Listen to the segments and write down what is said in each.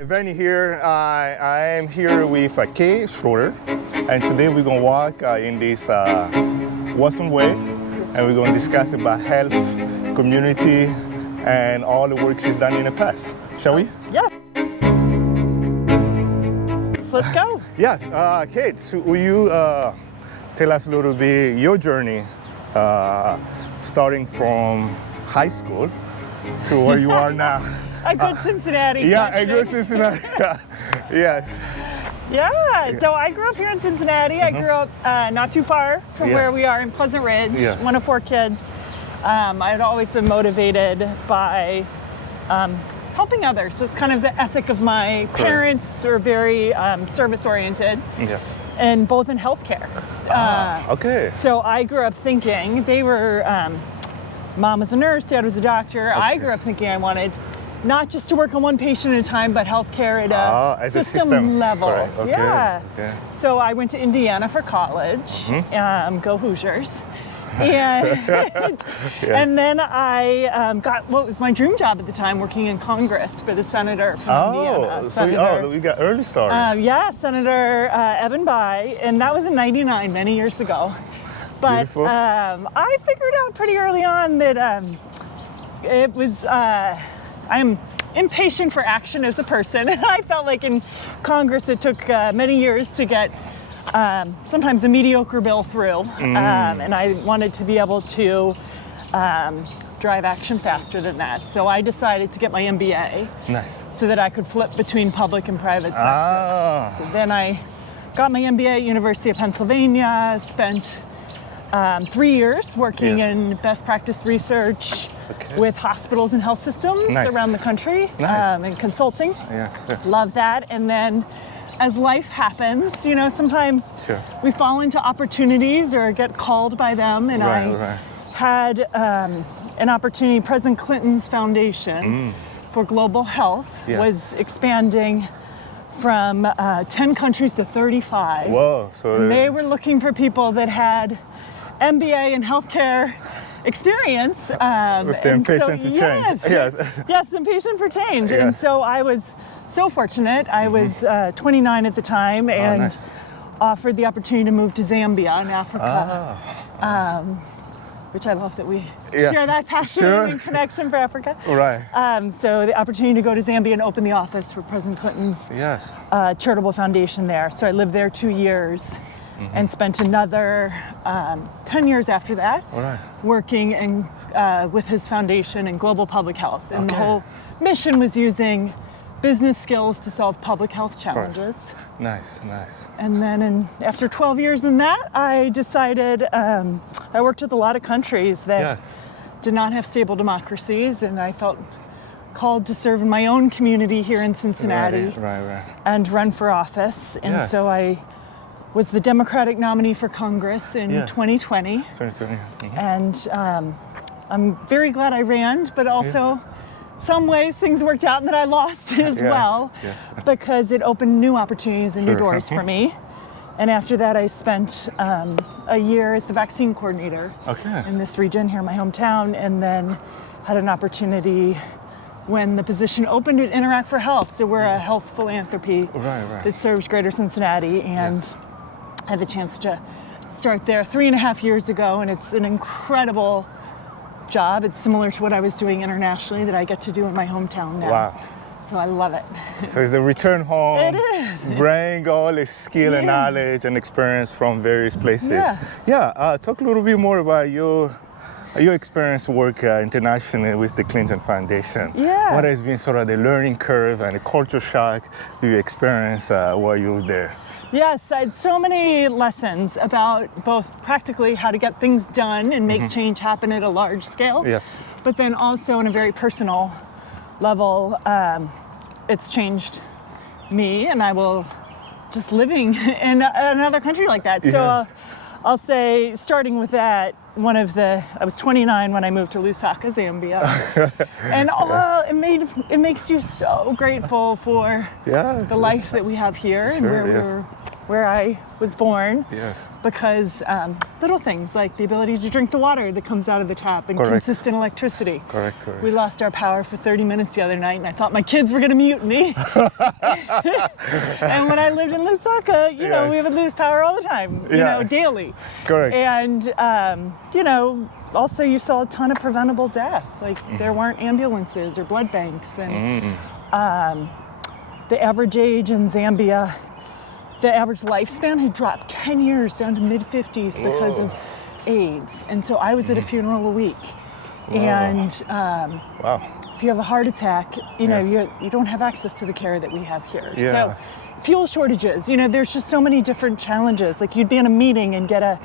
Vanny here. I am here with Kate Schroder, and today we're going to walk in this Western way, and we're going to discuss about health, community, and all the work she's done in the past. Shall we? Yeah. Let's go. Yes. Kate, so will you tell us a little bit your journey, starting from high school to where you are now? A good Cincinnati. Yeah, question. a good Cincinnati. Yes. Yeah, so I grew up here in Cincinnati. I grew up not too far from where we are in Pleasant Ridge, one of 4 kids. I'd always been motivated by helping others. So it's kind of the ethic of my parents are very service-oriented. Yes. And both in healthcare. Okay. So I grew up thinking they were, mom was a nurse, dad was a doctor. Okay. I grew up thinking I wanted not just to work on one patient at a time, but healthchere at a system level. Right. Okay. Yeah. Okay. So I went to Indiana for college. Go Hoosiers. And, and then I got what was my dream job at the time, working in Congress for the senator from Indiana. So we got early start. Yeah, Senator Evan Bayh, and that was in '99, many years ago. But I figured out pretty early on that it was. I'm impatient for action as a person, and I felt like in Congress it took many years to get sometimes a mediocre bill through, and I wanted to be able to drive action faster than that. So I decided to get my MBA, so that I could flip between public and private sector. So then I got my MBA at University of Pennsylvania, spent 3 years working in best practice research with hospitals and health systems around the country, and consulting. Love that. And then as life happens, you know, sometimes we fall into opportunities or get called by them. And I had an opportunity. President Clinton's foundation for global health was expanding from 10 countries to 35. Whoa. So they were looking for people that had MBA in healthcare experience. With the impatient to change. Yes, impatient for change. And so I was so fortunate. I was 29 at the time and offered the opportunity to move to Zambia in Africa, which I love that we share that passion and connection for Africa. So the opportunity to go to Zambia and open the office for President Clinton's charitable foundation there. So I lived there 2 years. And spent another 10 years after that working with his foundation in global public health. And the whole mission was using business skills to solve public health challenges. Nice. And then after 12 years in that, I decided, I worked with a lot of countries that did not have stable democracies, and I felt called to serve in my own community here in Cincinnati and run for office. And so I was the Democratic nominee for Congress in 2020. And I'm very glad I ran, but also some ways things worked out and that I lost as well, because it opened new opportunities and new doors for me. And after that, I spent a year as the vaccine coordinator in this region here in my hometown, and then had an opportunity when the position opened at Interact for Health. So we're a health philanthropy that serves Greater Cincinnati, and had the chance to start there 3.5 years ago, and it's an incredible job. It's similar to what I was doing internationally that I get to do in my hometown now. So I love it. So it's a return home. It is. Bring all the skill and knowledge and experience from various places. Talk a little bit more about your experience work internationally with the Clinton Foundation. What has been sort of the learning curve and the culture shock do you experience while you were there? Yes, I had so many lessons about both practically how to get things done and make change happen at a large scale. But then also on a very personal level, it's changed me, and I will just living in another country like that. So I'll say, starting with that, I was 29 when I moved to Lusaka, Zambia. And it makes you so grateful for the life that we have here and where we're where I was born. Yes. Because little things like the ability to drink the water that comes out of the tap and Correct. consistent electricity. Correct, correct. We lost our power for 30 minutes the other night, and I thought my kids were going to mutiny. And when I lived in Lusaka, you know, we would lose power all the time, you know, daily. Correct. And, you know, also you saw a ton of preventable death. Like there weren't ambulances or blood banks. And the average age in Zambia, the average lifespan had dropped 10 years down to mid-50s because of AIDS. And so I was at a funeral a week. And if you have a heart attack, you know, you don't have access to the care that we have here. So fuel shortages, you know, there's just so many different challenges. Like you'd be in a meeting and get a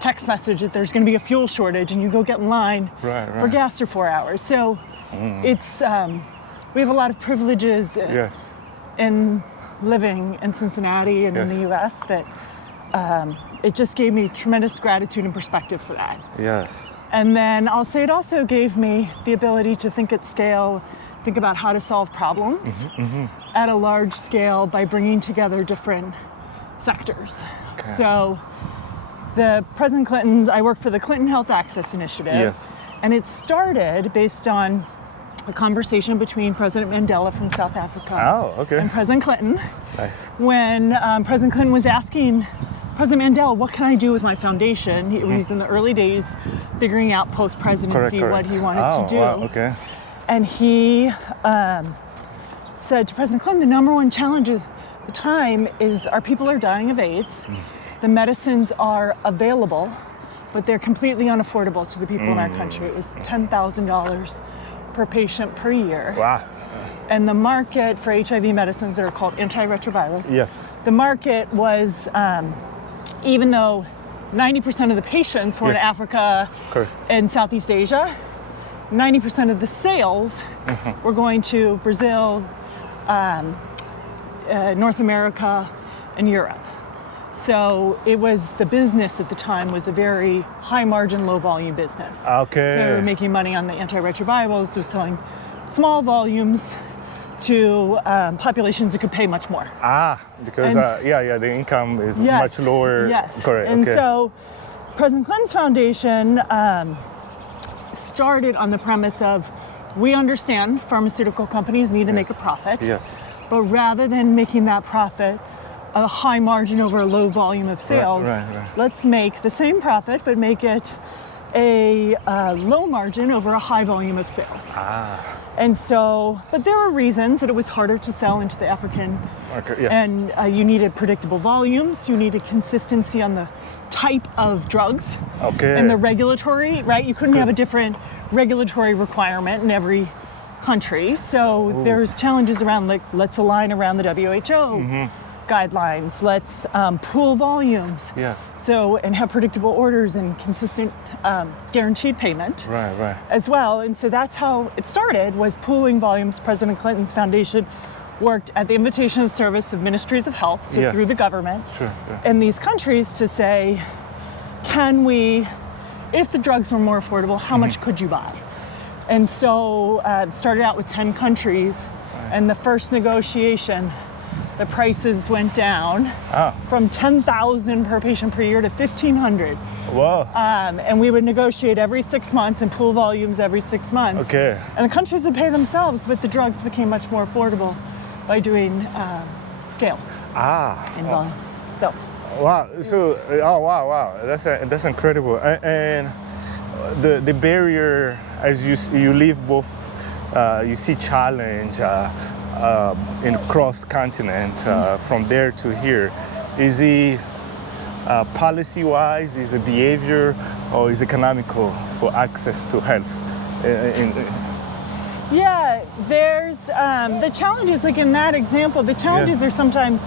text message that there's going to be a fuel shortage, and you go get in line for gas for 4 hours. So it's, we have a lot of privileges in living in Cincinnati and in the US that it just gave me tremendous gratitude and perspective for that. Yes. And then I'll say it also gave me the ability to think at scale, think about how to solve problems at a large scale by bringing together different sectors. Okay. So the President Clinton's, I work for the Clinton Health Access Initiative. Yes. And it started based on a conversation between President Mandela from South Africa and President Clinton. Nice. When President Clinton was asking President Mandela, what can I do with my foundation? He was in the early days figuring out post-presidency what he wanted to do. Wow, okay. And he said to President Clinton, the number one challenge at the time is our people are dying of AIDS. The medicines are available, but they're completely unaffordable to the people in our country. It was $10,000 per patient per year. Wow. And the market for HIV medicines are called antiretrovirals. Yes. The market was, even though 90% of the patients were in Africa and Southeast Asia, 90% of the sales were going to Brazil, North America, and Europe. So it was, the business at the time was a very high margin, low volume business. Okay. So they were making money on the antiretrovirals, was selling small volumes to populations that could pay much more. Because the income is much lower. Yes. Correct. And so President Clinton's foundation started on the premise of, we understand pharmaceutical companies need to make a profit. Yes. But rather than making that profit a high margin over a low volume of sales, let's make the same profit, but make it a low margin over a high volume of sales. And so, but there were reasons that it was harder to sell into the African market, and you needed predictable volumes, you needed consistency on the type of drugs, and the regulatory, right? You couldn't have a different regulatory requirement in every country. So there's challenges around, like, let's align around the WHO guidelines, let's pool volumes. So, and have predictable orders and consistent guaranteed payment as well. And so that's how it started, was pooling volumes. President Clinton's foundation worked at the invitation and service of ministries of health, so through the government in these countries, to say, can we, if the drugs were more affordable, how much could you buy? And so it started out with 10 countries, and the first negotiation, the prices went down from $10,000 per patient per year to $1,500. Wow. And we would negotiate every 6 months and pool volumes every 6 months. And the countries would pay themselves, but the drugs became much more affordable by doing scale and volume. So. Wow. So, wow. That's incredible. And the barrier, as you live both, you see challenge in cross continent from there to here. Is it policy-wise, is it behavior, or is it economical for access to health? Yeah, there's the challenges, like in that example, the challenges are sometimes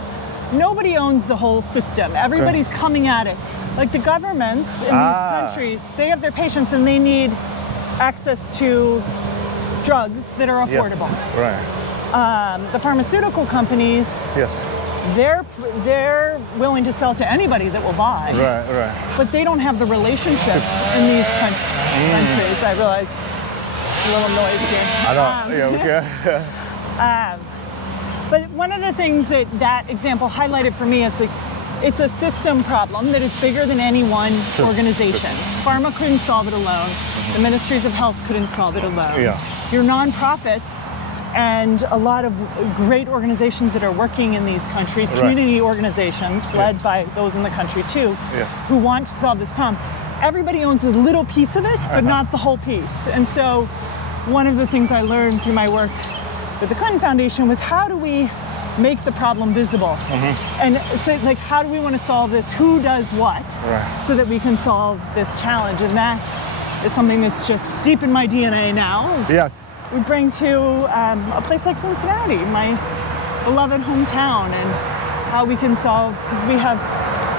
nobody owns the whole system. Everybody's coming at it. Like the governments in these countries, they have their patients and they need access to drugs that are affordable. The pharmaceutical companies, they're willing to sell to anybody that will buy. But they don't have the relationships in these countries. I realize a little noise here. But one of the things that example highlighted for me, it's like it's a system problem that is bigger than any one organization. Pharma couldn't solve it alone. The ministries of health couldn't solve it alone. Your nonprofits and a lot of great organizations that are working in these countries, community organizations led by those in the country too, who want to solve this problem. Everybody owns a little piece of it, but not the whole piece. And so one of the things I learned through my work with the Clinton Foundation was, how do we make the problem visible? And it's like, how do we want to solve this? Who does what? So that we can solve this challenge? And that is something that's just deep in my DNA now. We bring to a place like Cincinnati, my beloved hometown, and how we can solve, because we have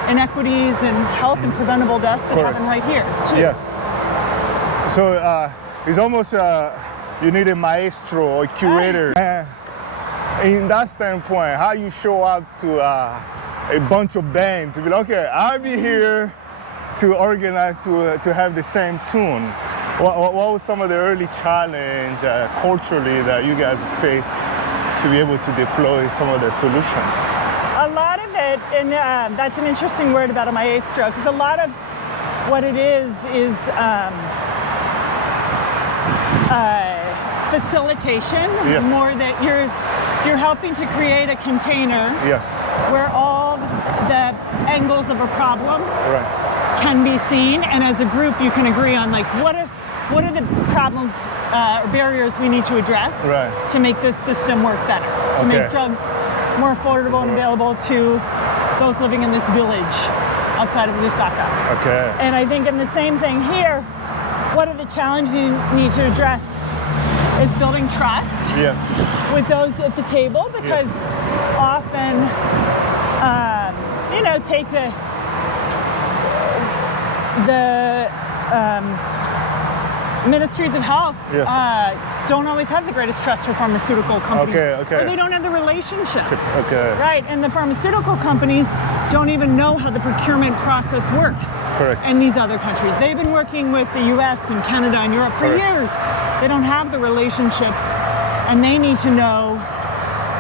inequities in health and preventable deaths that happen right here too. So it's almost you need a maestro or curator. In that standpoint, how you show up to a bunch of bands to be like, okay, I'll be here to organize to have the same tune. What was some of the early challenge culturally that you guys faced to be able to deploy some of the solutions? A lot of it, and that's an interesting word about a maestro, because a lot of what it is facilitation, more that you're helping to create a container where all the angles of a problem can be seen, and as a group you can agree on, like, what are the problems or barriers we need to address to make this system work better, to make drugs more affordable and available to those living in this village outside of Lusaka. And I think in the same thing here, what are the challenges you need to address is building trust with those at the table, because often, take the ministries of health don't always have the greatest trust for pharmaceutical companies, or they don't have the relationships. And the pharmaceutical companies don't even know how the procurement process works in these other countries. They've been working with the US and Canada and Europe for years. They don't have the relationships, and they need to know,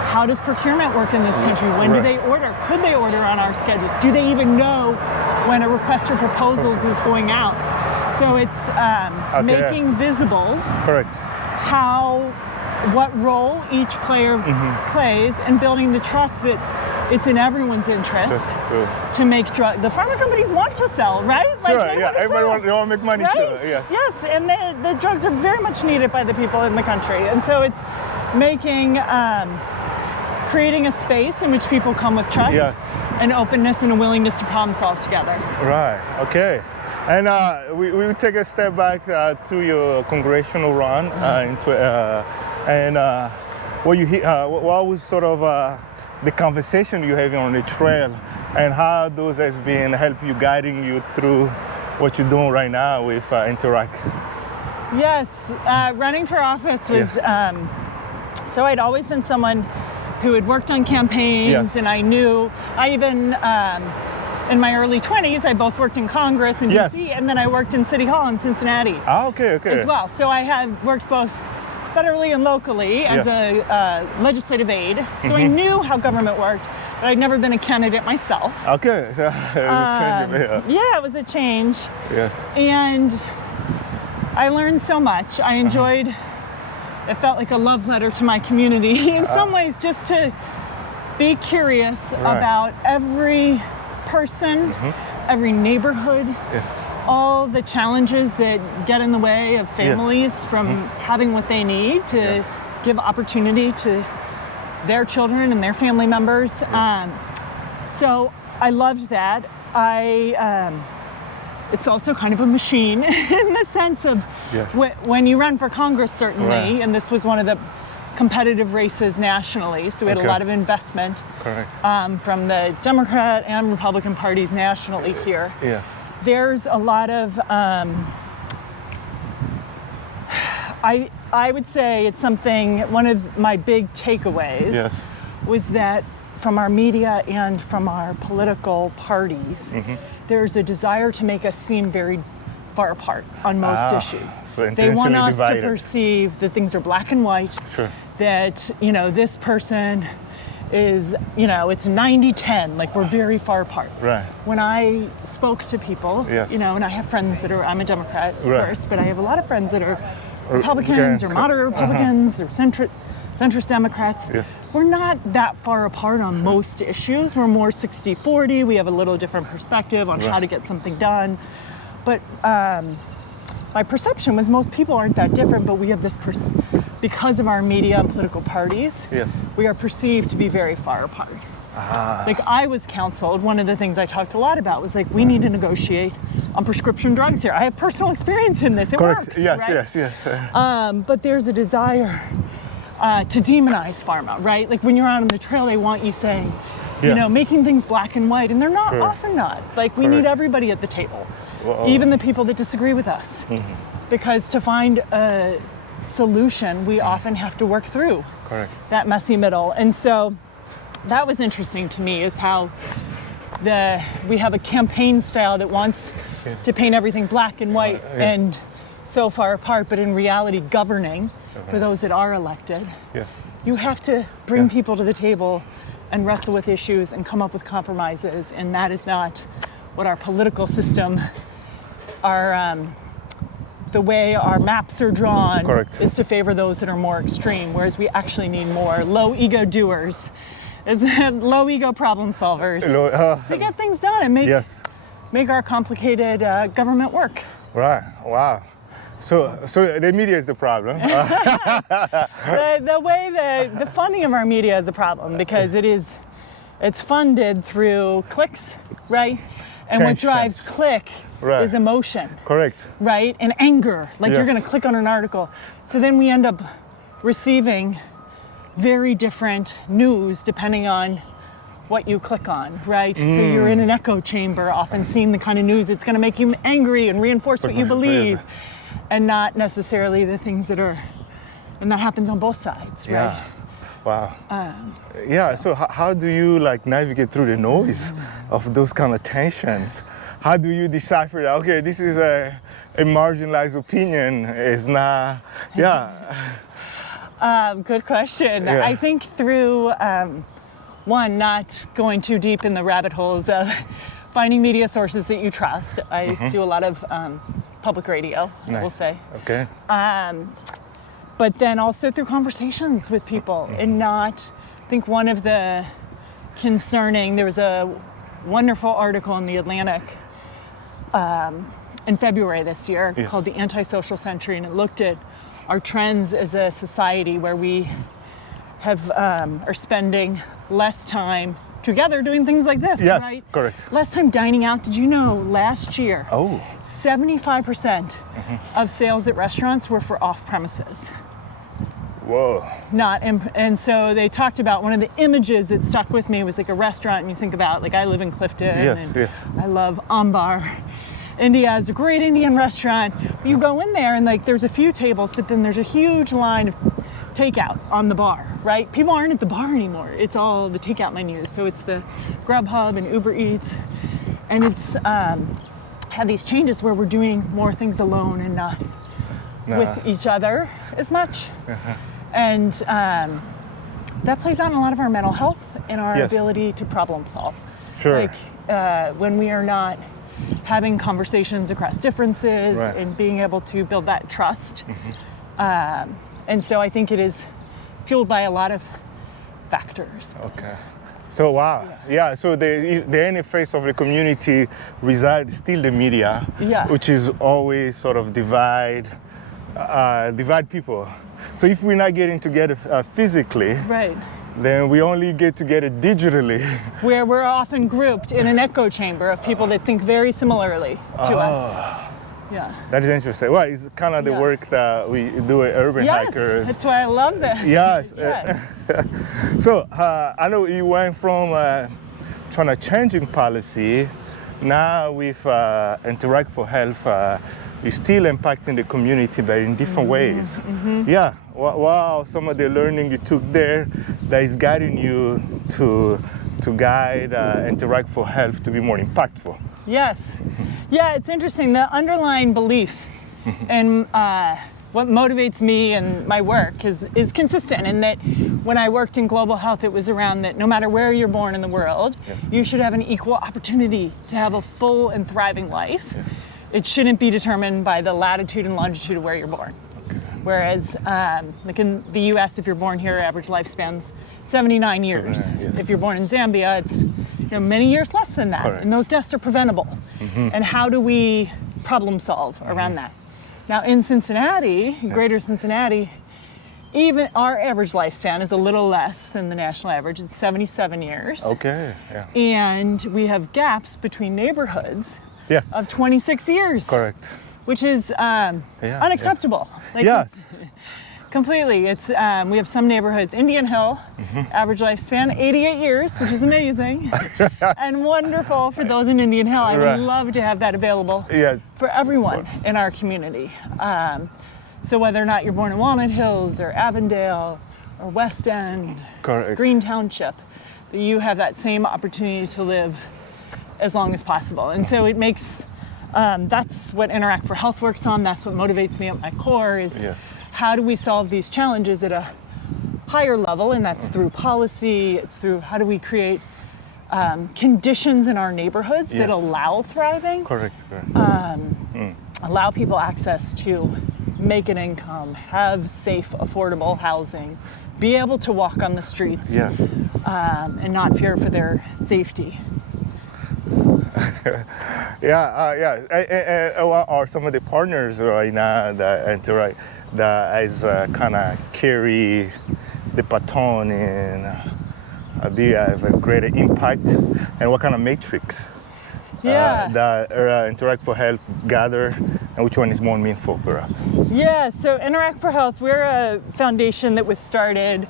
how does procurement work in this country? When do they order? Could they order on our schedules? Do they even know when a request for proposals is going out? So it's making visible what role each player plays, and building the trust that it's in everyone's interest to make drugs. The pharma companies want to sell, right? Everybody want to make money too. And the drugs are very much needed by the people in the country. And so it's making, creating a space in which people come with trust and openness and a willingness to problem solve together. And we will take a step back to your congressional run, what was sort of the conversation you're having on the trail, and how those has been guiding you through what you're doing right now with Interact? Running for office was, so I'd always been someone who had worked on campaigns, and I even, in my early 20s, I both worked in Congress in DC, and then I worked in City Hall in Cincinnati as well. So I had worked both federally and locally as a legislative aide. So I knew how government worked, but I'd never been a candidate myself. So it was a change. And I learned so much. I enjoyed, it felt like a love letter to my community in some ways, just to be curious about every person, every neighborhood, all the challenges that get in the way of families from having what they need to give opportunity to their children and their family members. So I loved that. It's also kind of a machine in the sense of when you run for Congress, certainly, and this was one of the competitive races nationally, so we had a lot of investment from the Democrat and Republican parties nationally here. There's a lot of, I would say it's something, one of my big takeaways was that from our media and from our political parties, there's a desire to make us seem very far apart on most issues. So they want us to perceive that things are black and white, that this person is, you know, it's 90-10, like we're very far apart. Right. When I spoke to people, Yes. you know, and I have friends that are, I'm a Democrat, of Right. course, but I have a lot of friends that are Republicans or moderate Republicans or centrist Democrats. Yes. We're not that far apart on most issues. We're more 60-40. We have a little different perspective on how to get something done. But my perception was most people aren't that different, but we have this, because of our media and political parties, Yes. we are perceived to be very far apart. Like I was counseled, one of the things I talked a lot about was like, we need to negotiate on prescription drugs here. I have personal experience in this, it Correct. works, Yes, right? yes. But there's a desire to demonize pharma, right? Like when you're out on the trail, they want you saying, you know, making things black and white, and they're not, often not. Like we need everybody at the table, even the people that disagree with us. Because to find a solution, we often have to work through that messy middle. And so that was interesting to me, is how we have a campaign style that wants to paint everything black and white and so far apart, but in reality, governing for those that are elected, you have to bring people to the table and wrestle with issues and come up with compromises, and that is not what our political system, the way our maps are drawn is to favor those that are more extreme, whereas we actually need more low ego doers, low ego problem solvers to get things done and make our complicated government work. Right. Wow. So the media is the problem. The funding of our media is a problem because it's funded through clicks, right? And what drives clicks is emotion. Correct. Right? And anger. Like you're going to click on an article. So then we end up receiving very different news depending on what you click on, right? So you're in an echo chamber, often seeing the kind of news that's going to make you angry and reinforce what you believe, and not necessarily the things that are, and that happens on both sides, right? Wow. So how do you like navigate through the noise of those kind of tensions? How do you decipher that, okay, this is a marginalized opinion, it's not, Good question. I think through, one, not going too deep in the rabbit holes of finding media sources that you trust. I do a lot of public radio, I will say. Okay. But then also through conversations with people and not, I think one of the there was a wonderful article in the Atlantic in February this year called The Antisocial Century, and it looked at our trends as a society where we are spending less time together doing things like this, right? Correct. Less time dining out. Did you know last year, 75% of sales at restaurants were for off-premises? Whoa. And so they talked about, one of the images that stuck with me was like a restaurant, and you think about, like I live in Clifton, and I love Ambar. India is a great Indian restaurant. You go in there and like there's a few tables, but then there's a huge line of takeout on the bar, right? People aren't at the bar anymore. It's all the takeout menus. So it's the Grubhub and Uber Eats. And it's had these changes where we're doing more things alone and not with each other as much. And that plays out in a lot of our mental health and our ability to problem solve. Like when we are not having conversations across differences and being able to build that trust. And so I think it is fueled by a lot of factors. Okay. So so the end face of the community resides still the media, which is always sort of divide people. So if we're not getting together physically, then we only get together digitally. Where we're often grouped in an echo chamber of people that think very similarly to us. That is interesting. Well, it's kind of the work that we do at Urban Hikers. That's why I love this. So I know you went from trying to changing policy, now with Interact for Health, you're still impacting the community, but in different ways. Wow, some of the learning you took there that is guiding you to guide Interact for Health to be more impactful. Yes. It's interesting. The underlying belief in what motivates me and my work is consistent, in that when I worked in global health, it was around that no matter where you're born in the world, you should have an equal opportunity to have a full and thriving life. It shouldn't be determined by the latitude and longitude of where you're born. Whereas like in the US, if you're born here, average lifespan's 79 years. If you're born in Zambia, it's many years less than that. Correct. And those deaths are preventable. And how do we problem solve around that? Now in Cincinnati, greater Cincinnati, even our average lifespan is a little less than the national average. It's 77 years. Okay, yeah. And we have gaps between neighborhoods of 26 years. Correct. Which is unacceptable. Like, completely. It's we have some neighborhoods. Indian Hill, average lifespan 88 years, which is amazing and wonderful for those in Indian Hill. I would love to have that available for everyone in our community. So whether or not you're born in Walnut Hills or Avondale or West End, Green Township, you have that same opportunity to live as long as possible. And so it makes that's what Interact for Health works on. That's what motivates me at my core is how do we solve these challenges at a higher level, and that's through policy. It's through how do we create conditions in our neighborhoods that allow thriving, allow people access to make an income, have safe, affordable housing, be able to walk on the streets, and not fear for their safety. Or some of the partners right now that Interact that is kind of carry the baton and have a greater impact, and what kind of matrix that Interact for Health gather, and which one is more meaningful perhaps? Yeah, so Interact for Health, we're a foundation that was started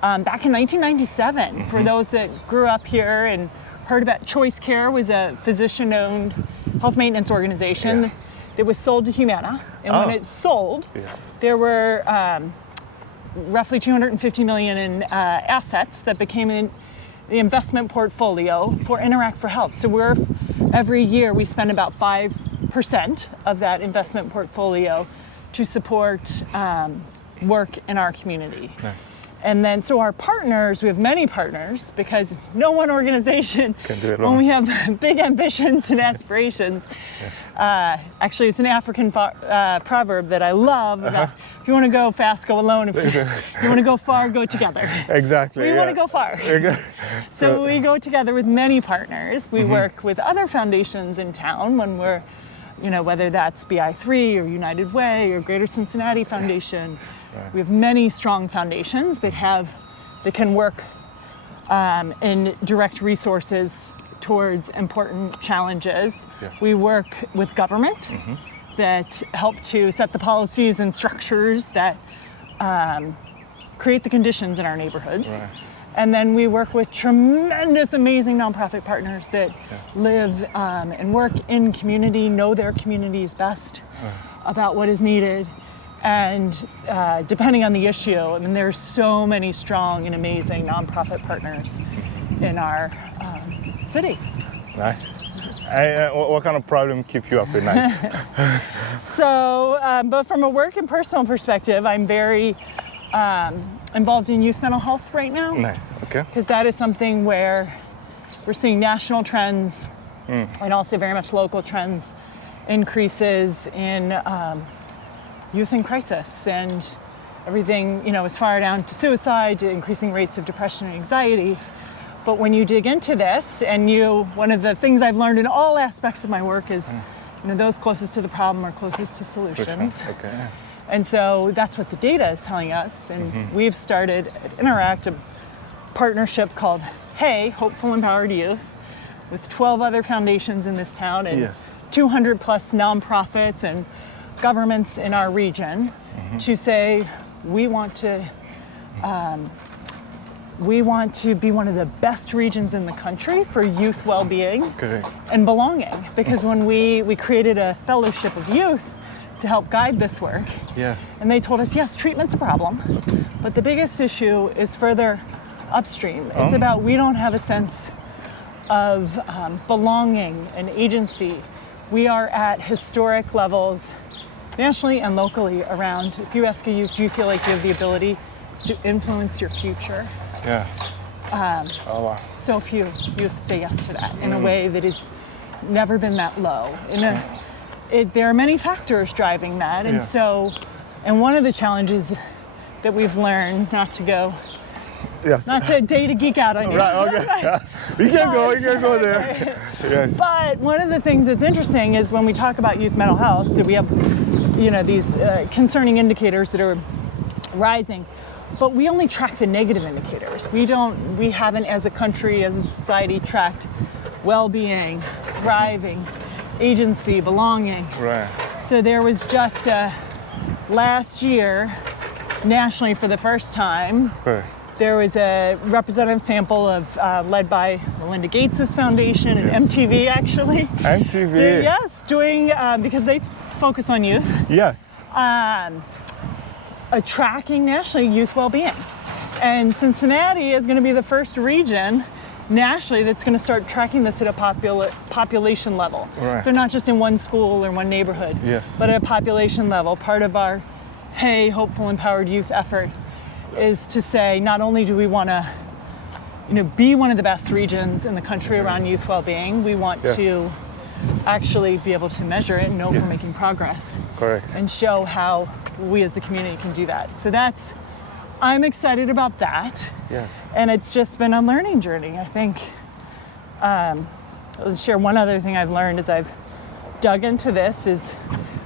back in 1997 for those that grew up here and heard about Choice Care. Was a physician-owned health maintenance organization that was sold to Humana. And when it sold, there were roughly $250 million in assets that became the investment portfolio for Interact for Health. So every year we spend about 5% of that investment portfolio to support work in our community. And then, so our partners, we have many partners because no one organization can do it when we have big ambitions and aspirations. Actually, it's an African proverb that I love. That if you want to go fast, go alone. If you want to go far, go together. Exactly. We want to go far. So we go together with many partners. We work with other foundations in town when we're, whether that's BI3 or United Way or Greater Cincinnati Foundation. We have many strong foundations that can work in direct resources towards important challenges. We work with government that help to set the policies and structures that create the conditions in our neighborhoods. And then we work with tremendous, amazing nonprofit partners that live and work in community, know their communities best about what is needed. And depending on the issue, I mean, there are so many strong and amazing nonprofit partners in our city. Nice. What kind of problem keep you up at night? So, but from a work and personal perspective, I'm very involved in youth mental health right now. Nice, okay. Because that is something where we're seeing national trends and also very much local trends, increases in youth in crisis, and everything, as far down to suicide, to increasing rates of depression and anxiety. But when you dig into this, and one of the things I've learned in all aspects of my work is, those closest to the problem are closest to solutions. Okay. And so that's what the data is telling us. And we've started at Interact a partnership called HEY, Hopeful Empowered Youth, with 12 other foundations in this town and 200 plus nonprofits and governments in our region to say we want to be one of the best regions in the country for youth well-being and belonging. Because when we created a fellowship of youth to help guide this work, and they told us, yes, treatment's a problem, but the biggest issue is further upstream. It's about we don't have a sense of belonging and agency. We are at historic levels nationally and locally around, if you ask a youth, do you feel like you have the ability to influence your future? Yeah. Oh, wow. So few youth say yes to that in a way that has never been that low. There are many factors driving that, and and one of the challenges that we've learned, not to data geek out on you. Right, okay. You can go there. Yes. But one of the things that's interesting is when we talk about youth mental health, so we have, these concerning indicators that are rising, but we only track the negative indicators. We haven't as a country, as a society, tracked well-being, thriving, agency, belonging. Right. So there was just last year, nationally for the first time, there was a representative sample of led by Melinda Gates' foundation and MTV actually. MTV. Yes, doing because they focus on youth. Yes. Tracking nationally youth well-being, and Cincinnati is going to be the first region nationally that's going to start tracking this at a population level. Right. So not just in one school or one neighborhood, but at a population level. Part of our Hey Hopeful Empowered Youth effort is to say not only do we want to be one of the best regions in the country around youth well-being, we want to actually be able to measure it and know if we're making progress. Correct. And show how we as a community can do that. So I'm excited about that. Yes. And it's just been a learning journey, I think. I'll share one other thing I've learned as I've dug into this is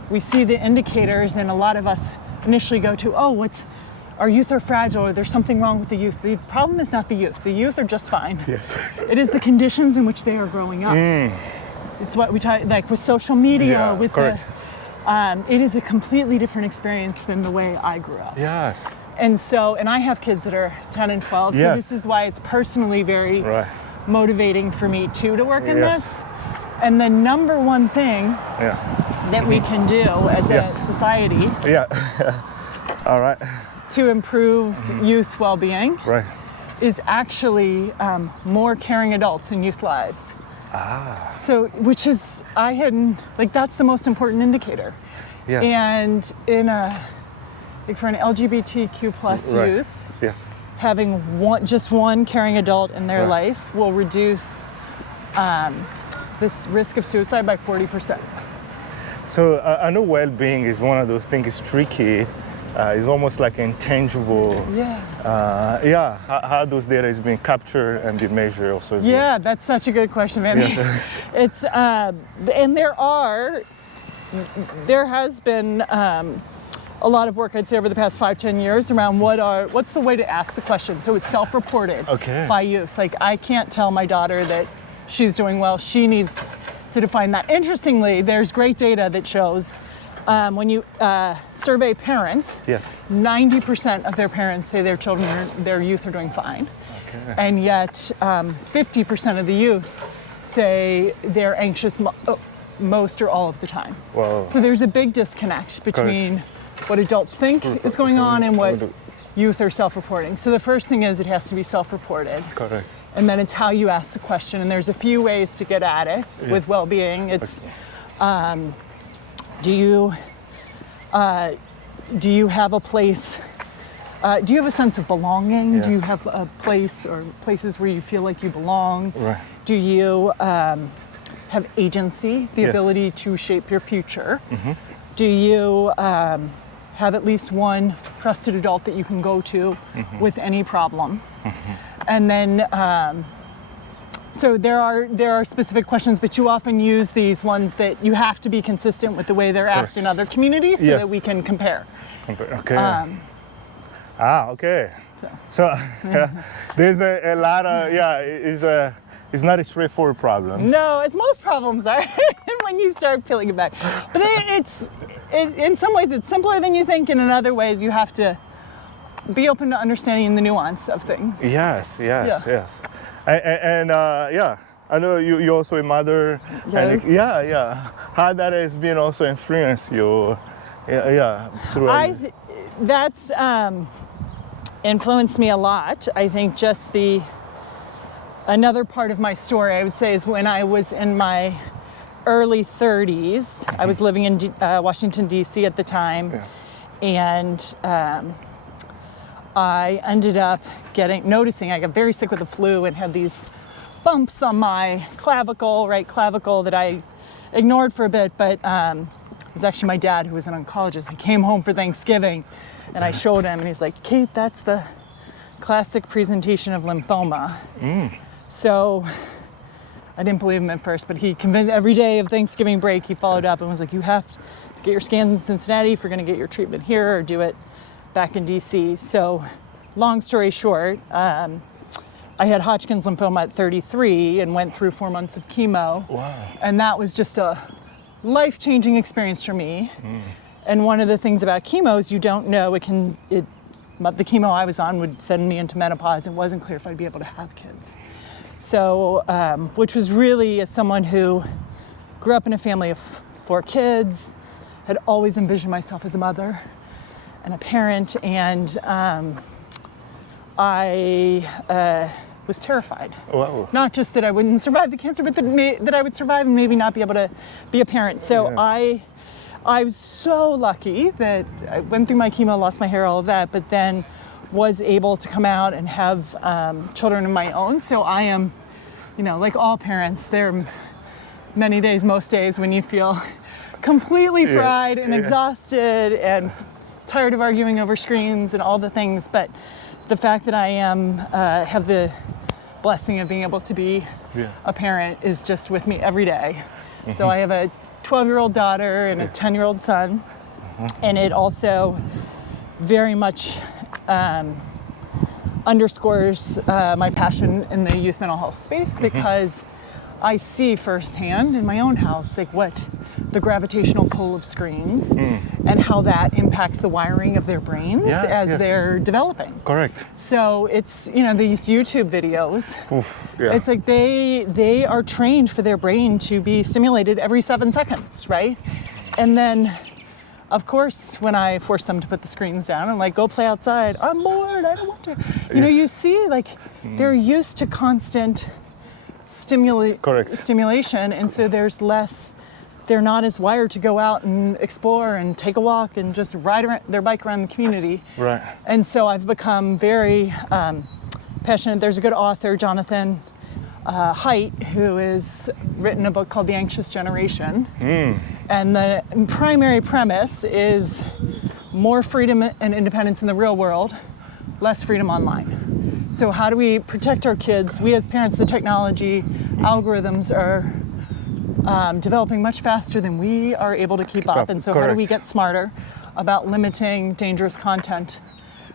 we see the indicators and a lot of us initially go to, our youth are fragile or there's something wrong with the youth. The problem is not the youth. The youth are just fine. Yes. It is the conditions in which they are growing up. It's what we talk, like with social media, with it is a completely different experience than the way I grew up. Yes. And I have kids that are 10 and 12, so this is why it's personally very motivating for me too to work in this. And the number one thing that we can do as a society all right, to improve youth well-being is actually more caring adults in youth lives. So, which is, that's the most important indicator. Yes. And for an LGBTQ plus youth, having just one caring adult in their life will reduce this risk of suicide by 40%. So I know well-being is one of those things, it's tricky. It's almost like intangible. How those data is being captured and be measured also. Yeah, that's such a good question, Vanny. It's and there has been a lot of work, I'd say, over the past 5-10 years around what's the way to ask the question. So it's self-reported by youth. Like, I can't tell my daughter that she's doing well. She needs to define that. Interestingly, there's great data that shows when you survey parents, 90% of their parents say their youth are doing fine. And yet 50% of the youth say they're anxious most or all of the time. Wow. So there's a big disconnect between what adults think is going on and what youth are self-reporting. So the first thing is it has to be self-reported. Correct. And then it's how you ask the question. And there's a few ways to get at it with well-being. It's do you have a place? Do you have a sense of belonging? Do you have a place or places where you feel like you belong? Do you have agency, the ability to shape your future? Do you have at least one trusted adult that you can go to with any problem? And then, so there are specific questions, but you often use these ones that you have to be consistent with the way they're asked in other communities so that we can compare. Okay. Okay. So there's a lot of, it's not a straightforward problem. No, as most problems are when you start peeling it back. But in some ways it's simpler than you think, and in other ways you have to be open to understanding the nuance of things. Yes. And I know you're also a mother. And how that has been also influenced you. That's influenced me a lot. I think just another part of my story, I would say, is when I was in my early 30s. I was living in Washington, D.C. at the time. And I ended up noticing I got very sick with the flu and had these bumps on my right clavicle that I ignored for a bit, but it was actually my dad, who was an oncologist. He came home for Thanksgiving and I showed him and he's like, Kate, that's the classic presentation of lymphoma. So I didn't believe him at first, but he convinced every day of Thanksgiving break, he followed up and was like, you have to get your scans in Cincinnati if you're gonna get your treatment here or do it back in DC. So long story short, I had Hodgkin's lymphoma at 33 and went through 4 months of chemo. Wow. And that was just a life-changing experience for me. And one of the things about chemo is you don't know, the chemo I was on would send me into menopause. It wasn't clear if I'd be able to have kids. So, which was really, as someone who grew up in a family of 4 kids, had always envisioned myself as a mother and a parent, and I was terrified. Wow. Not just that I wouldn't survive the cancer, but that I would survive and maybe not be able to be a parent. So I was so lucky that I went through my chemo, lost my hair, all of that, but then was able to come out and have children of my own. So I am, like all parents, there are many days, most days, when you feel completely fried and exhausted and tired of arguing over screens and all the things. But the fact that I have the blessing of being able to be a parent is just with me every day. So I have a 12-year-old daughter and a 10-year-old son, and it also very much underscores my passion in the youth mental health space, because I see firsthand in my own house what the gravitational pull of screens and how that impacts the wiring of their brains as they're developing. Correct. So it's, these YouTube videos, it's like they are trained for their brain to be stimulated every 7 seconds, right? And then, of course, when I force them to put the screens down and go play outside, I'm bored, I don't want to. You see they're used to constant stimulation, and so they're not as wired to go out and explore and take a walk and just ride their bike around the community. Right. And so I've become very passionate. There's a good author, Jonathan Haidt, who has written a book called The Anxious Generation. And the primary premise is more freedom and independence in the real world, less freedom online. So how do we protect our kids? We as parents, the technology algorithms are developing much faster than we are able to keep up. And so how do we get smarter about limiting dangerous content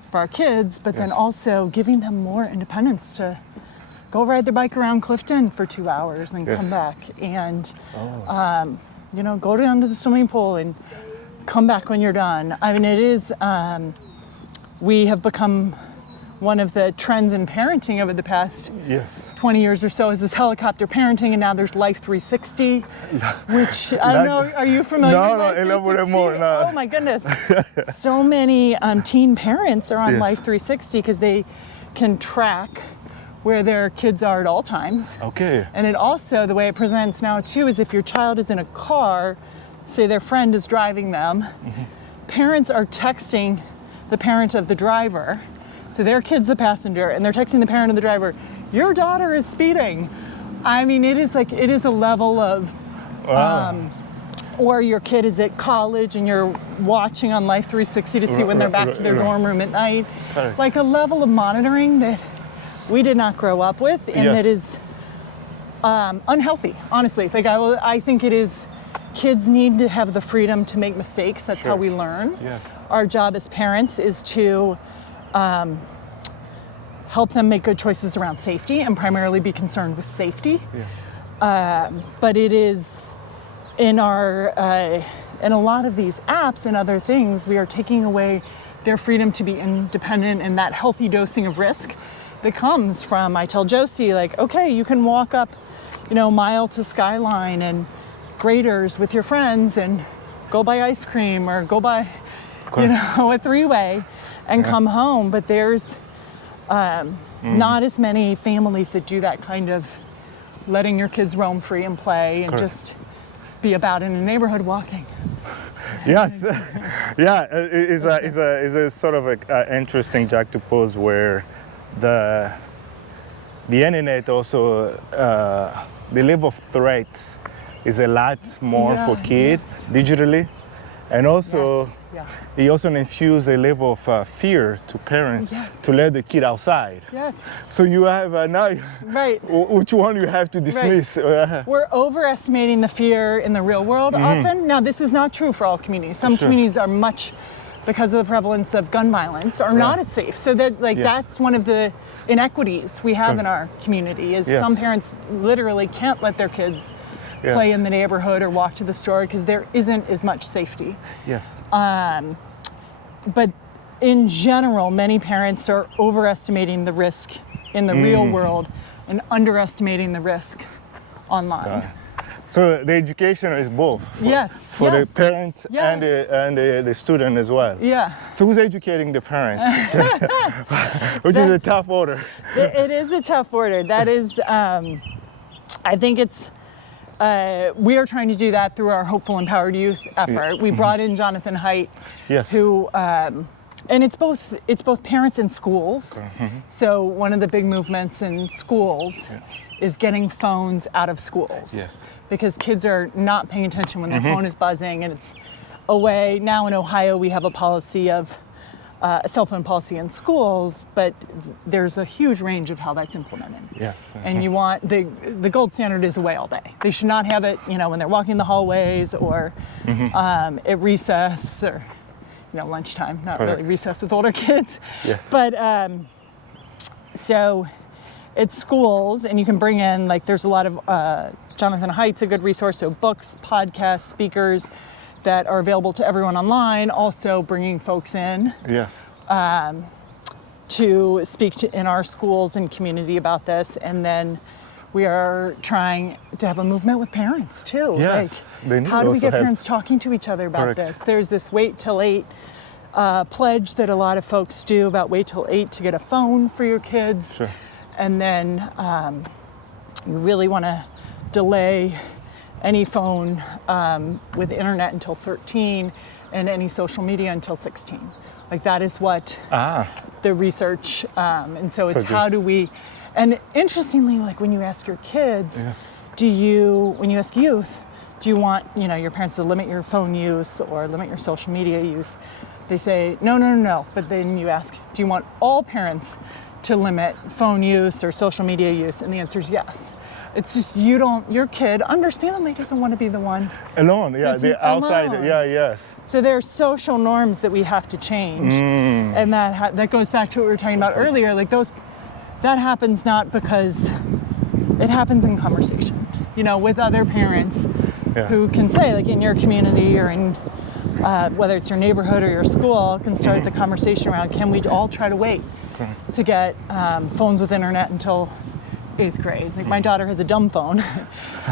for our kids, but then also giving them more independence to go ride their bike around Clifton for 2 hours and come back, and go down to the swimming pool and come back when you're done. I mean, it is, we have become one of the trends in parenting over the past 20 years or so is this helicopter parenting, and now there's Life 360, which I don't know, are you familiar with Life 360? Oh my goodness. So many teen parents are on Life 360 because they can track where their kids are at all times. Okay. And it also, the way it presents now too, is if your child is in a car, say their friend is driving them, parents are texting the parent of the driver. So their kid's the passenger, and they're texting the parent of the driver, your daughter is speeding. I mean, it is a level of, or your kid is at college and you're watching on Life 360 to see when they're back to their dorm room at night. Like a level of monitoring that we did not grow up with, and that is unhealthy, honestly. I think it is, kids need to have the freedom to make mistakes. That's how we learn. Our job as parents is to help them make good choices around safety and primarily be concerned with safety. But it is in a lot of these apps and other things, we are taking away their freedom to be independent, and that healthy dosing of risk that comes from, I tell Josie, okay, you can walk up, Mile to Skyline and Graders with your friends and go buy ice cream or go buy, a three-way and come home. But there's not as many families that do that kind of letting your kids roam free and play and just be about in a neighborhood walking. Yes, yeah, it's a sort of a interesting juxtapose where the internet also, the level of threats is a lot more for kids digitally, and also it also infuse a level of fear to parents to let the kid outside. Yes. So you have now, which one you have to dismiss? Right. We're overestimating the fear in the real world often. Now, this is not true for all communities. Some communities are much, because of the prevalence of gun violence, are not as safe. So that that's one of the inequities we have in our community is some parents literally can't let their kids play in the neighborhood or walk to the store because there isn't as much safety. Yes. But in general, many parents are overestimating the risk in the real world and underestimating the risk online. So the education is both for the parent and the student as well. Yeah. So who's educating the parents? Which is a tough order. It is a tough order. That is, I think it's, we are trying to do that through our Hopeful Empowered Youth effort. We brought in Jonathan Haidt, who, and it's both parents and schools. So one of the big movements in schools is getting phones out of schools. Because kids are not paying attention when their phone is buzzing, and it's away. Now in Ohio, we have a policy of a cell phone policy in schools, but there's a huge range of how that's implemented. And you want, the gold standard is away all day. They should not have it, when they're walking the hallways or at recess or, lunchtime, not really recess with older kids. But so it's schools, and you can bring in, there's a lot of, Jonathan Haidt's a good resource, so books, podcasts, speakers that are available to everyone online, also bringing folks in to speak in our schools and community about this. And then we are trying to have a movement with parents too. How do we get parents talking to each other about this? There's this wait till 8 pledge that a lot of folks do about wait till 8 to get a phone for your kids. And then you really want to delay any phone with internet until 13 and any social media until 16. That is what the research, and so it's how do we, and interestingly, when you ask your kids, when you ask youth, do you want, your parents to limit your phone use or limit your social media use? They say, no. But then you ask, do you want all parents to limit phone use or social media use? And the answer is yes. It's just your kid, understandably, doesn't want to be the one alone. The outside. So there are social norms that we have to change, and that goes back to what we were talking about earlier. That happens not because it happens in conversation, with other parents who can say, in your community or in whether it's your neighborhood or your school, can start the conversation around, can we all try to wait to get phones with internet until 8th grade. My daughter has a dumb phone.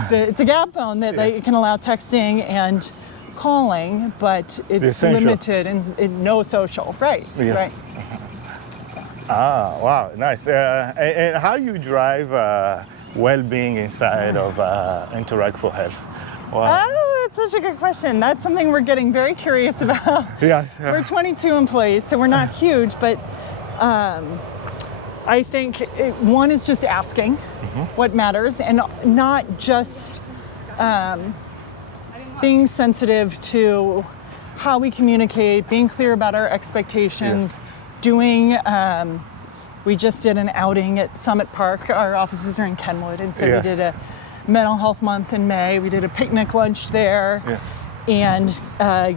It's a gap phone that can allow texting and calling, but it's limited and no social. Right. Wow, nice. And how you drive well-being inside of Interact for Health? Wow. Oh, that's such a good question. That's something we're getting very curious about. We're 22 employees, so we're not huge, but I think one is just asking what matters, and not just being sensitive to how we communicate, being clear about our expectations, doing, we just did an outing at Summit Park. Our offices are in Kenwood, and so we did a mental health month in May. We did a picnic lunch there. And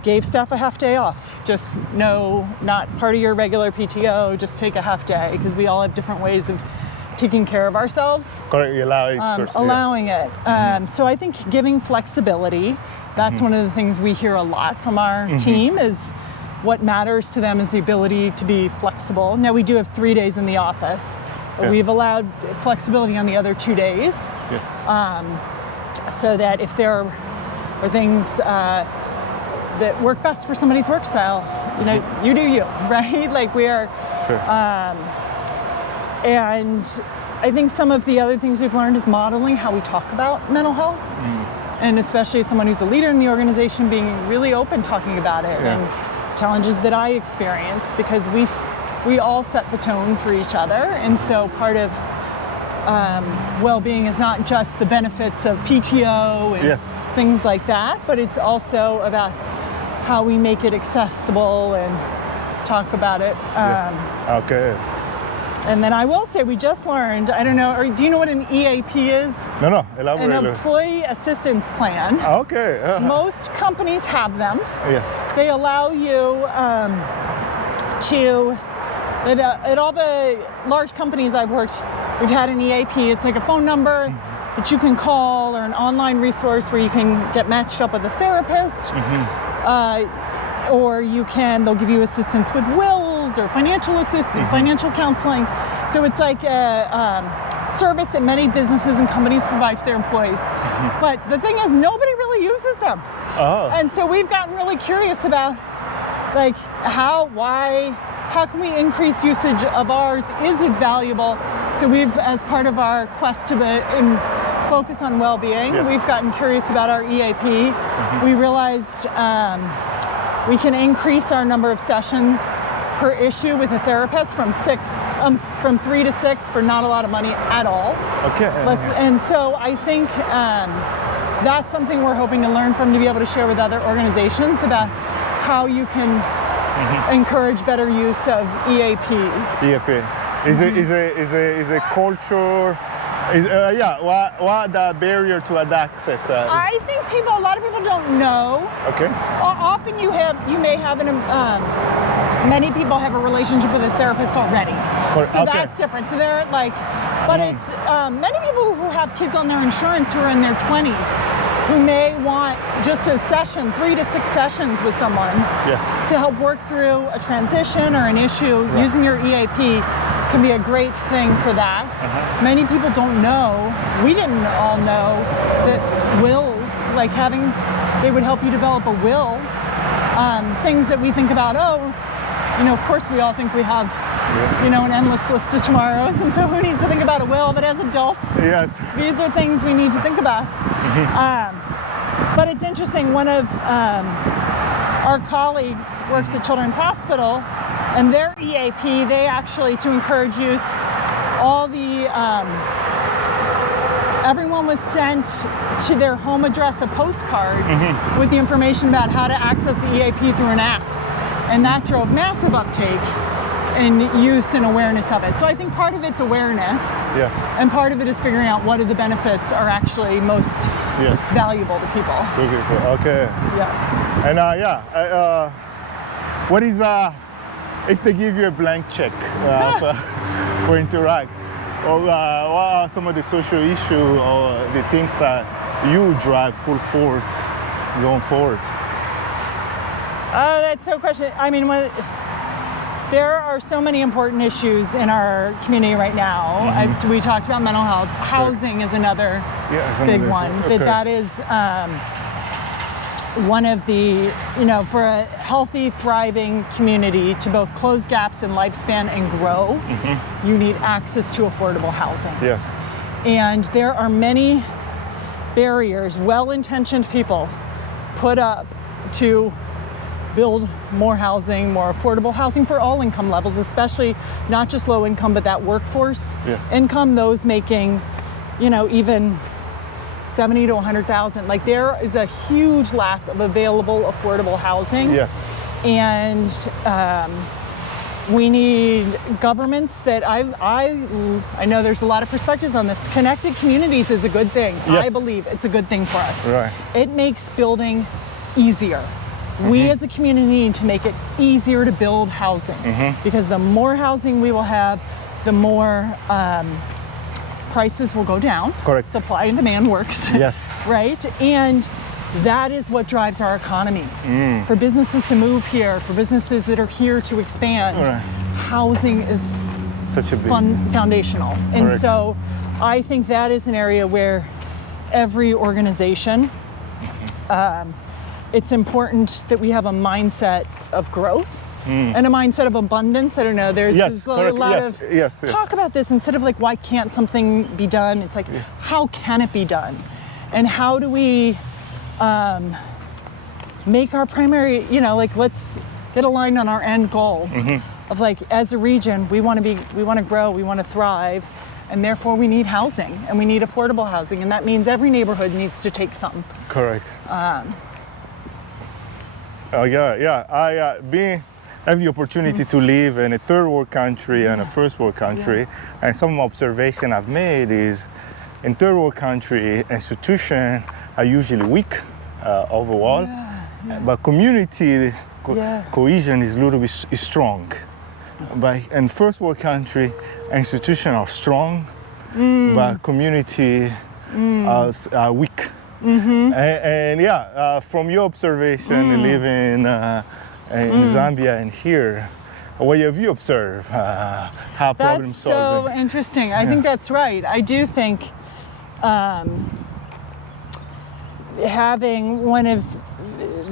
gave staff a half day off. Just not part of your regular PTO, just take a half day, because we all have different ways of taking care of ourselves. Allowing it. So I think giving flexibility, that's one of the things we hear a lot from our team, is what matters to them is the ability to be flexible. Now we do have 3 days in the office, but we've allowed flexibility on the other 2 days. So that if there are things that work best for somebody's work style, you do you, right? We are, and I think some of the other things we've learned is modeling how we talk about mental health. and especially someone who's a leader in the organization, being really open, talking about it, Yes. and challenges that I experience, because we all set the tone for each other. And so part of well-being is not just the benefits of PTO and Yes. things like that, but it's also about how we make it accessible and talk about it. Yes. Okay. And then I will say, we just learned, I don't know, or do you know what an EAP is? No, elaborate. An employee assistance plan. Okay. Most companies have them. Yes. They allow you at all the large companies I've worked, we've had an EAP. It's like a phone number that you can call, or an online resource where you can get matched up with a therapist. Or they'll give you assistance with wills or financial assistance, financial counseling. So it's like a service that many businesses and companies provide to their employees. But the thing is, nobody really uses them. Oh. And so we've gotten really curious about, like, how can we increase usage of ours? Is it valuable? So we've, as part of our quest to focus on well-being, Yes. we've gotten curious about our EAP. We realized we can increase our number of sessions per issue with a therapist from 3 to 6 for not a lot of money at all. Okay. And so I think that's something we're hoping to learn from, to be able to share with other organizations about how you can encourage better use of EAPs. EAP. Is a culture? What the barrier to access? I think a lot of people don't know. Okay. Often you may have many people have a relationship with a therapist already. So that's different. So they're like, but it's many people who have kids on their insurance who are in their 20s, who may want just a session, 3 to 6 sessions with someone to help work through a transition or an issue. Right. Using your EAP can be a great thing for that. Many people don't know, we didn't all know, that wills, like they would help you develop a will. Things that we think about, of course we all think we have, an endless list of tomorrows, and so who needs to think about a will? But as adults, these are things we need to think about. But it's interesting, one of our colleagues works at Children's Hospital, and their EAP, they actually, to encourage use, everyone was sent to their home address a postcard with the information about how to access the EAP through an app. And that drove massive uptake and use and awareness of it. So I think part of it's awareness, and part of it is figuring out what of the benefits are actually most valuable to people. Okay. Yeah. And what is if they give you a blank check for Interact? Or what are some of the social issues or the things that you drive full force going forward? Oh, that's so question. I mean, there are so many important issues in our community right now. We talked about mental health. Housing is another big one. Okay. That is one of the, for a healthy, thriving community to both close gaps in lifespan and grow, you need access to affordable housing. Yes. And there are many barriers well-intentioned people put up to build more housing, more affordable housing for all income levels, especially not just low income, but that workforce income, those making, even 70 to 100,000. Like, there is a huge lack of available affordable housing. Yes. And we need governments that I know there's a lot of perspectives on this. Connected communities is a good thing. I believe it's a good thing for us. Right. It makes building easier. We as a community need to make it easier to build housing, because the more housing we will have, the more prices will go down. Correct. Supply and demand works. Yes. Right? And that is what drives our economy. For businesses to move here, for businesses that are here to expand, housing is such a big foundational. And so I think that is an area where every organization, it's important that we have a mindset of growth and a mindset of abundance. I don't know, there's a lot of talk about this, instead of like, why can't something be done? It's like, how can it be done? And how do we make our primary, like let's get aligned on our end goal of like, as a region, we want to grow, we want to thrive, and therefore we need housing, and we need affordable housing, and that means every neighborhood needs to take something. Correct. I have the opportunity to live in a third world country and a first world country, and some observation I've made is in third world country, institutions are usually weak overall, but community cohesion is a little bit strong. But in first world country, institutions are strong, but community are weak. And from your observation, living in Zambia and here, what have you observed? How problem solving? That's so interesting. I think that's right. I do think having one of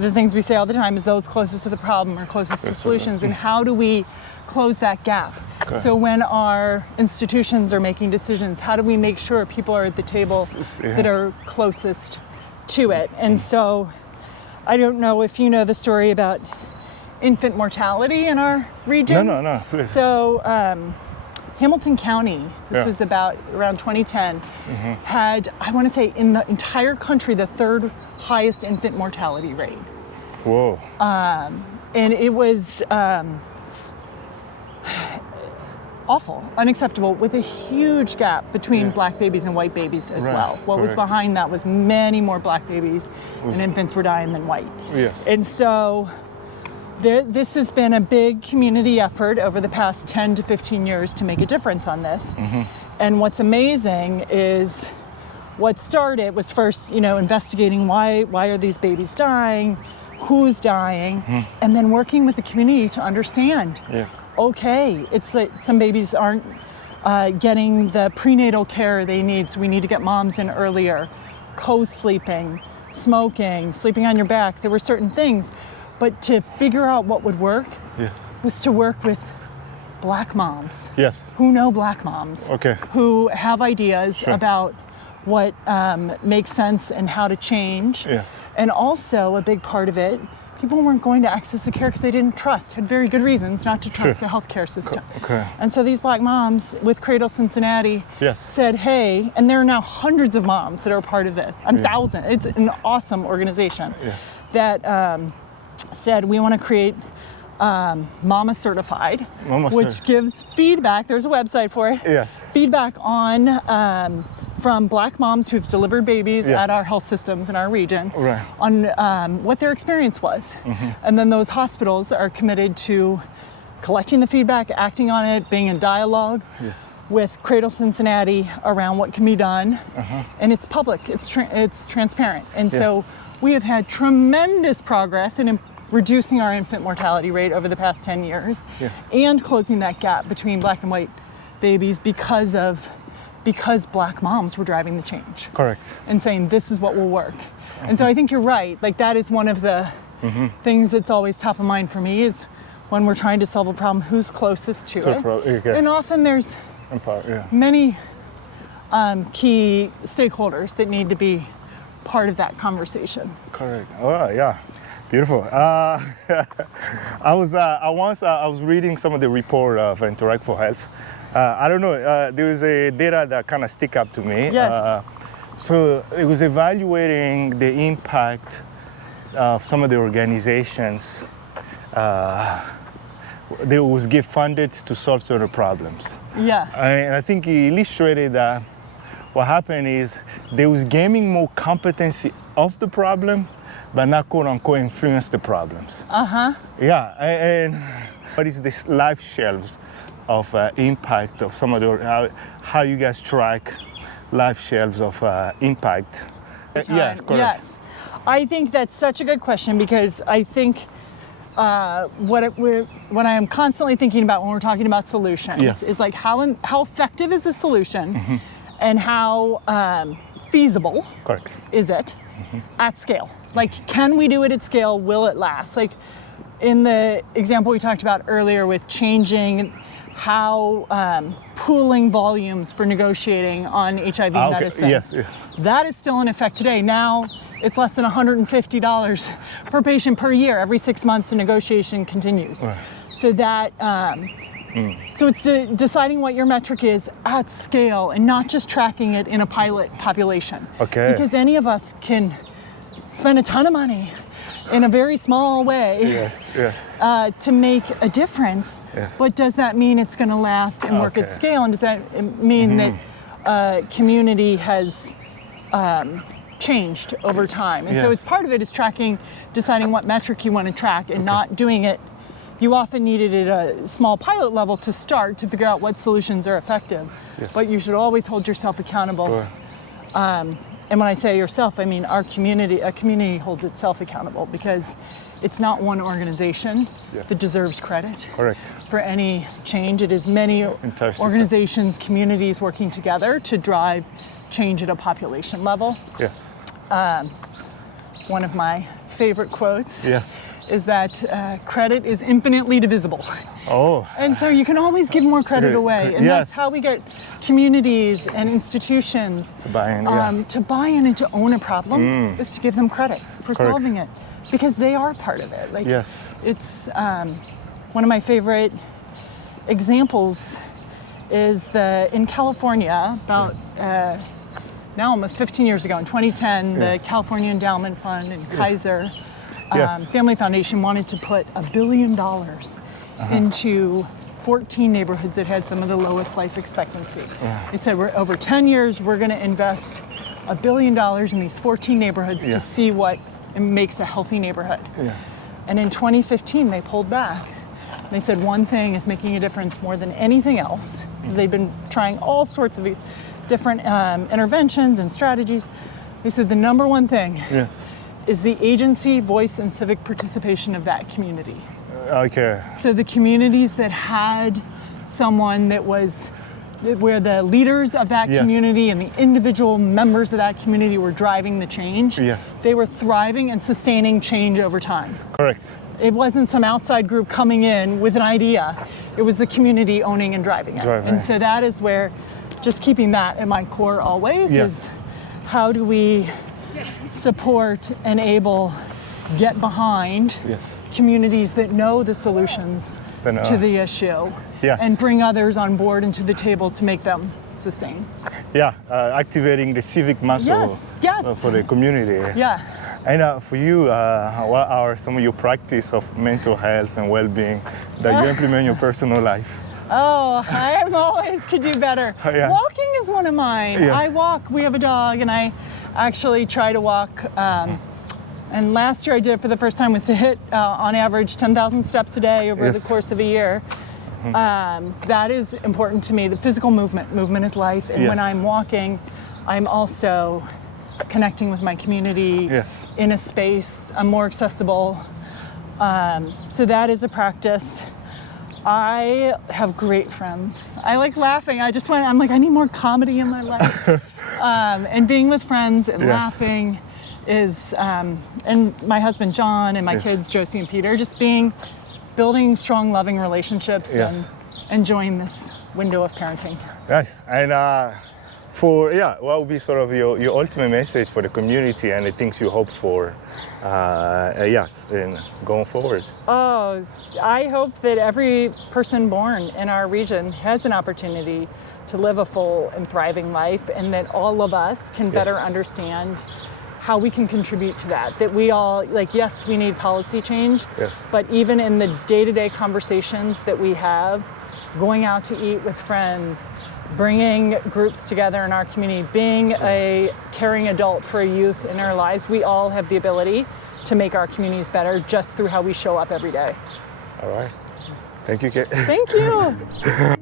the things we say all the time is those closest to the problem are closest to solutions, and how do we close that gap? Okay. So when our institutions are making decisions, how do we make sure people are at the table that are closest to it? And so I don't know if you know the story about infant mortality in our region. No, please. So Hamilton County, this was around 2010, had, I want to say, in the entire country, the third highest infant mortality rate. Whoa. And it was awful, unacceptable, with a huge gap between black babies and white babies as well. What was behind that was many more black babies and infants were dying than white. Yes. And so this has been a big community effort over the past 10 to 15 years to make a difference on this. And what's amazing is what started was first, investigating why are these babies dying, who's dying, and then working with the community to understand. Okay, it's like some babies aren't getting the prenatal care they need, so we need to get moms in earlier. Co-sleeping, smoking, sleeping on your back. There were certain things. But to figure out what would work was to work with black moms who know black moms, who have ideas about what makes sense and how to change. And also a big part of it, people weren't going to access the care because they didn't trust, had very good reasons not to trust the healthcare system. And so these black moms with Cradle Cincinnati said, hey, and there are now hundreds of moms that are part of it, thousands. It's an awesome organization that said, we want to create Mama Certified, which gives feedback, there's a website for it, feedback on from black moms who've delivered babies at our health systems in our region on what their experience was. And then those hospitals are committed to collecting the feedback, acting on it, being in dialogue with Cradle Cincinnati around what can be done. And it's public, it's transparent. And so we have had tremendous progress in reducing our infant mortality rate over the past 10 years and closing that gap between black and white babies because black moms were driving the change. And saying this is what will work. And so I think you're right. Like that is one of the things that's always top of mind for me is when we're trying to solve a problem, who's closest to it. And often there's many key stakeholders that need to be part of that conversation. Beautiful. I was reading some of the report of Interact for Health. I don't know, there was a data that kind of stick up to me. So it was evaluating the impact of some of the organizations they was give funded to solve certain problems. And I think he illustrated that what happened is they was gaining more competency of the problem, but not quote unquote influence the problems. And what is this life shelves of impact of some of the, how you guys track life shelves of impact? Yes, I think that's such a good question because I think what I am constantly thinking about when we're talking about solutions is like how effective is a solution and how feasible is it at scale? Like, can we do it at scale? Will it last? Like in the example we talked about earlier with changing how pooling volumes for negotiating on HIV medicine. That is still in effect today. Now, it's less than $150 per patient per year. Every 6 months, the negotiation continues. So that, so it's deciding what your metric is at scale and not just tracking it in a pilot population. Okay. Because any of us can spend a ton of money in a very small way to make a difference. But does that mean it's going to last and work at scale? And does that mean that community has changed over time? And so it's part of it is tracking, deciding what metric you want to track and not doing it. You often need it at a small pilot level to start to figure out what solutions are effective. But you should always hold yourself accountable. And when I say yourself, I mean our community. A community holds itself accountable because it's not one organization that deserves credit for any change. It is many organizations, communities working together to drive change at a population level. One of my favorite quotes is that credit is infinitely divisible. And so you can always give more credit away. And that's how we get communities and institutions to buy in and to own a problem is to give them credit for solving it because they are part of it. Like it's one of my favorite examples is in California about now almost 15 years ago in 2010, the California Endowment Fund and Kaiser Family Foundation wanted to put $1 billion into 14 neighborhoods that had some of the lowest life expectancy. They said, over 10 years, we're going to invest $1 billion in these 14 neighborhoods to see what makes a healthy neighborhood. And in 2015, they pulled back. They said one thing is making a difference more than anything else, because they've been trying all sorts of different interventions and strategies. They said the number one thing is the agency, voice, and civic participation of that community. So the communities that had someone that was, where the leaders of that community and the individual members of that community were driving the change, they were thriving and sustaining change over time. It wasn't some outside group coming in with an idea. It was the community owning and driving it. And so that is where, just keeping that at my core always is how do we support, enable, get behind communities that know the solutions to the issue and bring others on board and to the table to make them sustain. Activating the civic muscle for the community. And for you, what are some of your practice of mental health and well-being that you implement in your personal life? I always could do better. Walking is one of mine. I walk, we have a dog, and I actually try to walk. And last year I did it for the first time was to hit, on average, 10,000 steps a day over the course of a year. That is important to me, the physical movement. Movement is life. And when I'm walking, I'm also connecting with my community in a space. I'm more accessible. So that is a practice. I have great friends. I like laughing. I'm like, I need more comedy in my life. And being with friends and laughing is, and my husband John and my kids Josie and Peter, just building strong, loving relationships and enjoying this window of parenting. And what would be sort of your ultimate message for the community and the things you hope for, in going forward? I hope that every person born in our region has an opportunity to live a full and thriving life, and that all of us can better understand how we can contribute to that. That we all, yes, we need policy change, but even in the day-to-day conversations that we have, going out to eat with friends, bringing groups together in our community, being a caring adult for a youth in our lives, we all have the ability to make our communities better just through how we show up every day. All right. Thank you, Kate. Thank you.